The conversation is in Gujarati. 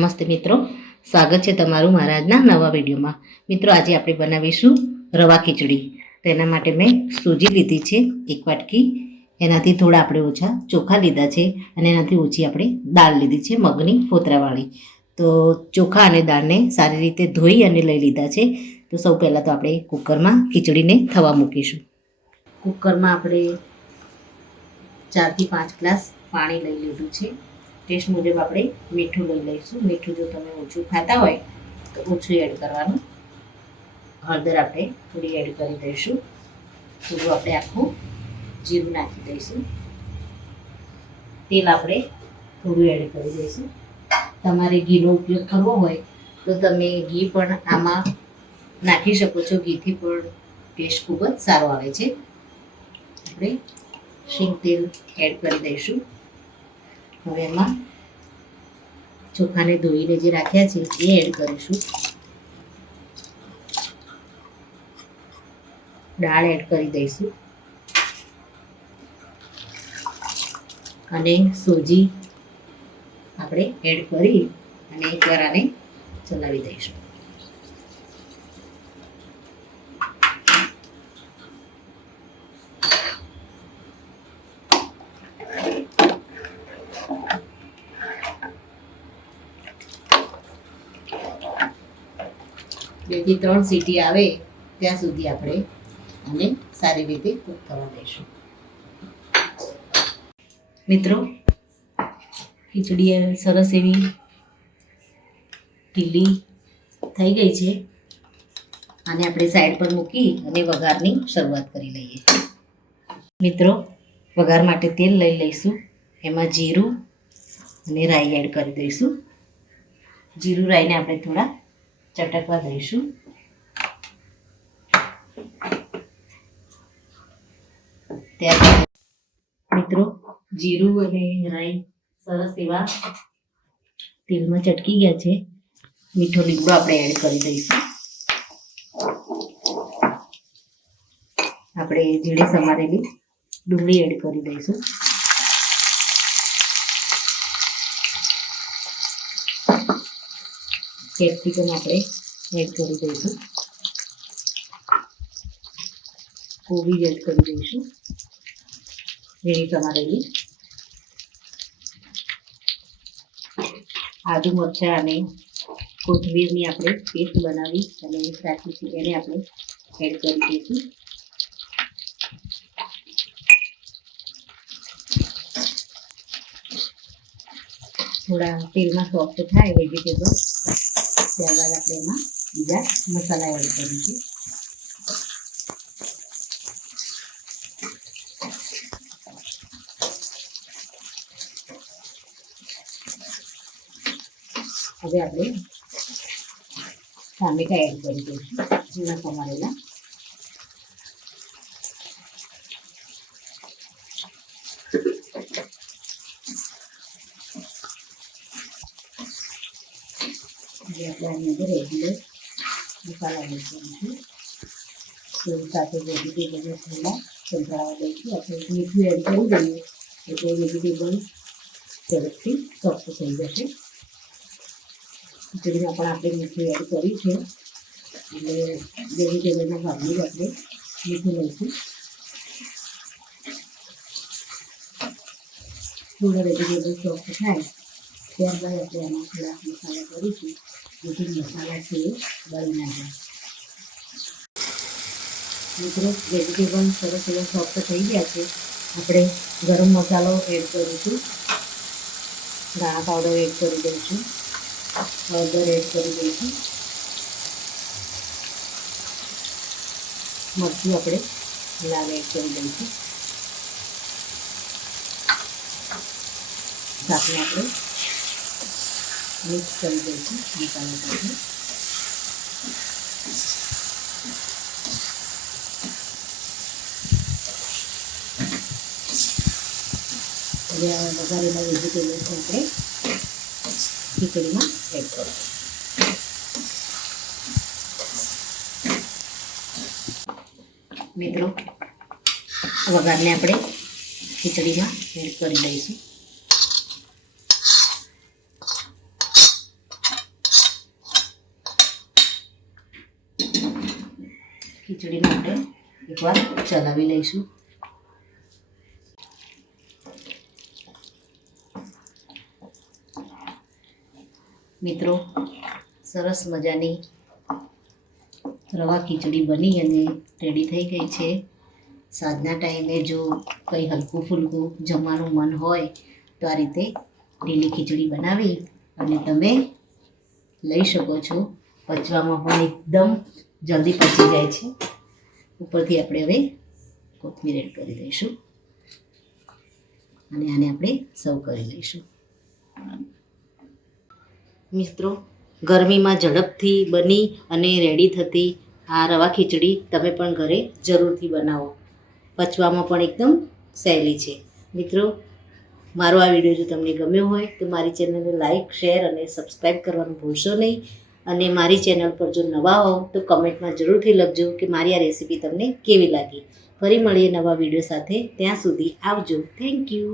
નમસ્તે મિત્રો, સ્વાગત છે તમારું મારા આજના નવા વિડીયોમાં। મિત્રો, આજે આપણે બનાવીશું રવા ખીચડી। તેના માટે મેં સૂજી લીધી છે 1 વાટકી, એનાથી થોડા આપણે ઓછા ચોખા લીધા છે અને એનાથી ઓછી આપણે દાળ લીધી છે મગની ફોતરાવાળી। તો ચોખા અને દાળને સારી રીતે ધોઈ અને લઈ લીધા છે। તો સૌ પહેલાં તો આપણે કુકરમાં ખીચડીને થવા મૂકીશું। કુકરમાં આપણે 4 થી 5 ગ્લાસ પાણી લઈ લીધું છે। ટેસ્ટ મુજબ આપણે મીઠું લઈ લઈશું। મીઠું જો તમે ઓછું ખાતા હોય તો ઓછું એડ કરવાનું। હળદર આપણે થોડી એડ કરી દઈશું। થોડું આપણે આખું જીરું નાખી દઈશું। તેલ આપણે થોડું એડ કરી દઈશું। તમારે ઘીનો ઉપયોગ કરવો હોય તો તમે ઘી પણ આમાં નાખી શકો છો। ઘીથી પણ ટેસ્ટ ખૂબ જ સારો આવે છે। આપણે શીંગ તેલ એડ કરી દઈશું। હવે એમાં ચોખાને ધોઈને જે રાખ્યા છે એ એડ કરીશું। દાળ એડ કરી દઈશું અને સૂજી આપણે એડ કરી અને એકવાર આને ચલાવી દઈશું। બેથી 3 સીટી આવે ત્યાં સુધી આપણે આને સારી રીતે કૂક કરવા દઈશું। મિત્રો, ખીચડી સરસ એવી ઢીલી થઈ ગઈ છે। આને આપણે સાઈડ પર મૂકી અને વઘારની શરૂઆત કરી લઈએ। મિત્રો, વઘાર માટે તેલ લઈ લઈશું। એમાં જીરું અને રાઈ એડ કરી દઈશું। જીરું રાઈને આપણે થોડા ચટકવા દઈશું। ત્યારબાદ મિત્રો, જીરું અને રાઈ સરસ એવા તેલમાં ચટકી ગયા છે। મીઠો લીમડો આપણે એડ કરી દઈશું। આપણે ઝીણી સમારેલી ડુંગળી એડ કરી દઈશું। કેપ્સિકમ આપણે એડ કરી દઈશું। કોબીજ એડ કરી દઈશું ઝીણી સમારેલી। આદુ મરચાં અને કોથમીરની આપણે પેસ્ટ બનાવી અને રાખી છે એને આપણે એડ કરી દઈશું। થોડા તેલમાં સોફ્ટ થાય વેજીટેબલ, ત્યારબાદ આપણે એમાં બીજા મસાલા એડ કરીશું। હવે આપણે ટામેટા એડ કરી દઈશું ઝીણા સમારેલા। હવે આપણે આની અંદર રેગ્યુલર મસાલા એડ કરીશું। તેની સાથે વેજીટેબલ થોડા સંતળાવા દઈશું। આપણે મીઠું એડ કરી દઈએ એટલે વેજીટેબલ ઝડપથી સોફ્ટ થઈ જશે। ખીચડીમાં પણ આપણે મીઠું એડ કર્યું છે એટલે વેજીટેબલના ભાગનું જ આપણે મીઠું લઈશું। થોડા વેજીટેબલ સોફ્ટ થાય ત્યારબાદ આપણે આમાં થોડા મસાલા કરીશું જેથી મસાલા છે એ બળી ના જાય। મિત્રો, વેજીટેબલ સરસ એવા સોફ્ટ થઈ ગયા છે। આપણે ગરમ મસાલો એડ કરીશું। ધાણા પાવડર એડ કરી દઈશું। હળદર એડ કરી દઈશું। મરચું આપણે લાલ એડ કરી દઈશું। સાથે આપણે મિક્સ કરી દઈશું મસાલા સાથે। હવે આ વઘારેલા વેજીટેબલ્સ આપણે ખીચડીમાં એડ કરીશું। મિત્રો, વઘારને આપણે ખીચડીમાં એડ કરી દઈશું। ખીચડીને આપણે એકવાર ચલાવી લઈશું. મિત્રો, સરસ મજાની રવા ખીચડી બની અને રેડી થઈ ગઈ છે. સાંજના ટાઈમે જો કંઈ હલકું ફૂલકું જમવાનું મન હોય તો આ રીતે લીલી ખીચડી બનાવી અને તમે લઈ શકો છો. પચવામાં પણ એકદમ જલ્દી પચી જાય છે. ઉપરથી આપણે હવે કોથમીર એડ કરી દઈશું અને આને આપણે સર્વ કરી લઈશું. મિત્રો, ગરમીમાં ઝડપથી બની અને રેડી થતી આ રવા ખીચડી તમે પણ ઘરે જરૂરથી બનાવો. પચવામાં પણ એકદમ સહેલી છે. મિત્રો, મારો આ વિડીયો જો તમને ગમ્યો હોય તો મારી ચેનલને લાઈક, શેર અને સબસ્ક્રાઈબ કરવાનું ભૂલશો નહીં. અને મારી ચેનલ પર જો નવા હો તો કમેન્ટમાં જરૂરથી લખજો કે મારી આ રેસીપી તમને કેવી લાગી. ફરી મળીએ નવા વિડીયો સાથે. ત્યાં સુધી આવજો. Thank you.